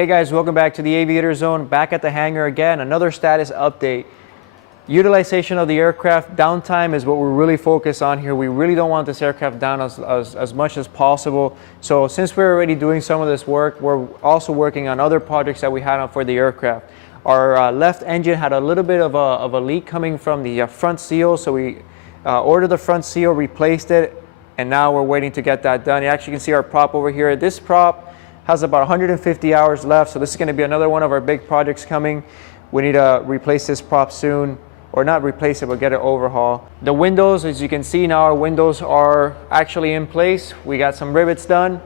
Hey guys, welcome back to the Aviator Zone, back at the hangar again. Another status update. Utilization of the aircraft, downtime is what we're really focused on here. We really don't want this aircraft down as much as possible. So since we're already doing some of this work, we're also working on other projects that we had on for the aircraft. Our left engine had a little bit of a leak coming from the front seal, so we ordered the front seal, replaced it, and now we're waiting to get that done. You actually can see our prop over here. This prop has about 150 hours left, so this is going to be another one of our big projects coming. We need to replace this prop soon, or not replace it, but get it overhaul. The windows, as you can see now, our windows are actually in place. We got some rivets done.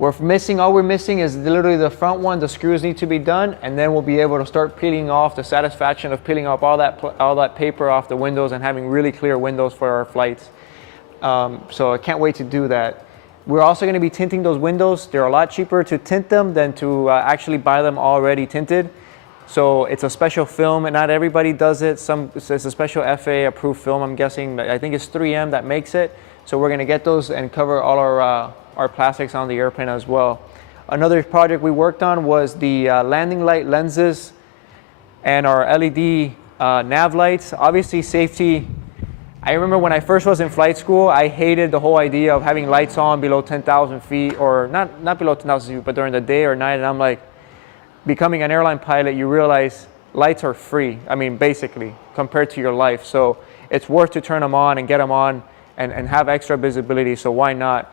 All we're missing is literally the front one. The screws need to be done, and then we'll be able to start peeling off, the satisfaction of peeling off all that paper off the windows and having really clear windows for our flights. So I can't wait to do that. We're also going to be tinting those windows. They're a lot cheaper to tint them than to actually buy them already tinted. So it's a special film, and not everybody does it. It's a special FAA approved film, I'm guessing. I think it's 3M that makes it. So we're going to get those and cover all our plastics on the airplane as well. Another project we worked on was the landing light lenses and our LED nav lights. Obviously, safety. I remember when I first was in flight school, I hated the whole idea of having lights on below 10,000 feet, or not below 10,000 feet, but during the day or night. And I'm like, becoming an airline pilot, you realize lights are free. I mean, basically, compared to your life. So it's worth to turn them on and get them on and have extra visibility. So why not?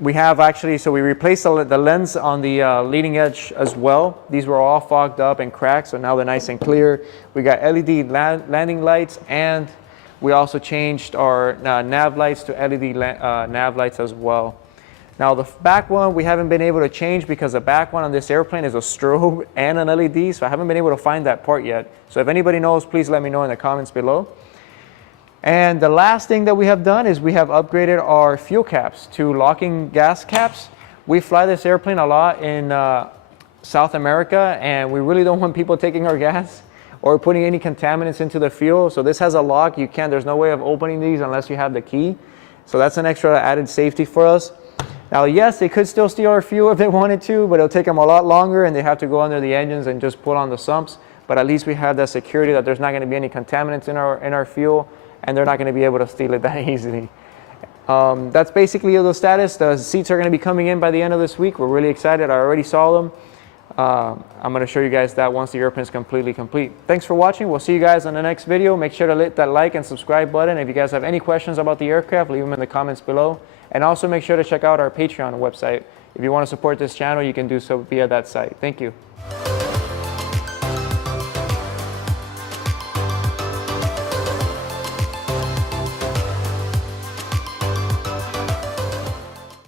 We have actually, so we replaced the lens on the leading edge as well. These were all fogged up and cracked, so now they're nice and clear. We got LED landing lights, and we also changed our nav lights to LED nav lights as well. Now the back one we haven't been able to change because the back one on this airplane is a strobe and an LED, so I haven't been able to find that part yet. So if anybody knows, please let me know in the comments below. And the last thing that we have done is we have upgraded our fuel caps to locking gas caps. We fly this airplane a lot in South America, and we really don't want people taking our gas or putting any contaminants into the fuel. So this has a lock. There's no way of opening these unless you have the key. So that's an extra added safety for us. Now, yes, they could still steal our fuel if they wanted to, but it'll take them a lot longer, and they have to go under the engines and just pull on the sumps. But at least we have that security that there's not going to be any contaminants in our fuel, and they're not going to be able to steal it that easily. That's basically the status. The seats are going to be coming in by the end of this week. We're really excited. I already saw them. I'm going to show you guys that once the airplane is completely complete. Thanks for watching. We'll see you guys on the next video. Make sure to hit that like and subscribe button. If you guys have any questions about the aircraft, leave them in the comments below. And also make sure to check out our Patreon website. If you want to support this channel, you can do so via that site. Thank you.